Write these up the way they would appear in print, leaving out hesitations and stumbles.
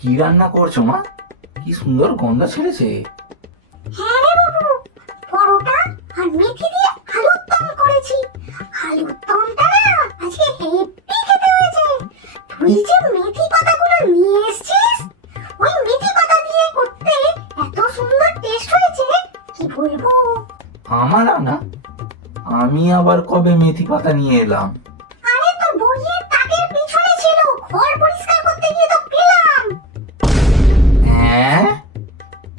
কি রান্না করছো মা? কি সুন্দর গন্ধ ছেড়েছে। হ্যাঁ রে বাবু, পরোটা আর মেথি দিয়ে আলুর দম করেছি। আলুর দমটা না আজকে হেব্বি খেতে হয়েছে। তুই যে মেথি পাতাগুলো নিয়ে এসেছিস, ওই মেথি পাতা দিয়ে করতে এত সুন্দর টেস্ট হয়েছে, কি বলবো। আমার রান্না? আমি আবার কবে মেথি পাতা নিয়ে এলাম? আরে তোর বইয়ের তাকের পিছনে ছিল, ঘর পরিষ্কার করতে গিয়ে তো পেলাম। হ্যাঁ,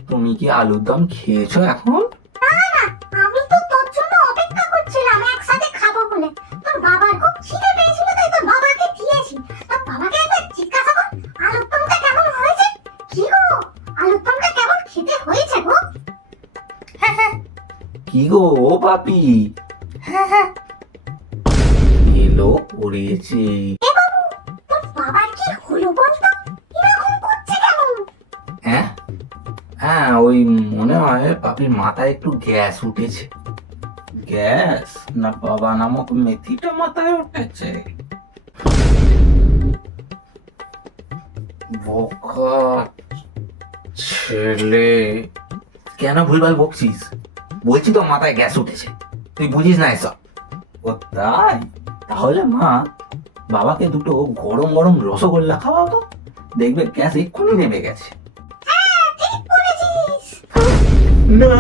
তুমি কি আলুর দম খেয়েছো এখন? না না, আমি তো তোর জন্য অপেক্ষা করছিলাম একসাথে খাবো বলে। তোর বাবার খুব খিদে পেয়েছিল, তাই তোর বাবাকে দিয়েছি। তোর বাবাকে একবার জিজ্ঞাসা কর আলুর দমটা কেমন হয়েছে। কি গো, আলুর দমটা কেমন খেতে হয়েছে গো? কি গো ও পাপি? এলো পড়েছে। এ বাবু, তোর বাবার কি হলো বলতো? এরকম করছে কেন? হ্যাঁ হ্যাঁ, ওই মনে হয় পাপির মাথায় একটু গ্যাস উঠেছে। গ্যাস না বাবা নামক মেথিটা মাথায় উঠেছে? বোকা ছেলে, কেন ভুলভাল বকছিস? বলছি তো মাথায় গ্যাস উঠেছে, তুই বুঝিস না এসব। ও তাই? তাহলে মা, বাবাকে দুটো গরম গরম রসগোল্লা খাওয়াও তো, দেখবে গ্যাস এক্ষুনি নেমে গেছে। হ্যাঁ, ঠিক বলেছিস। না,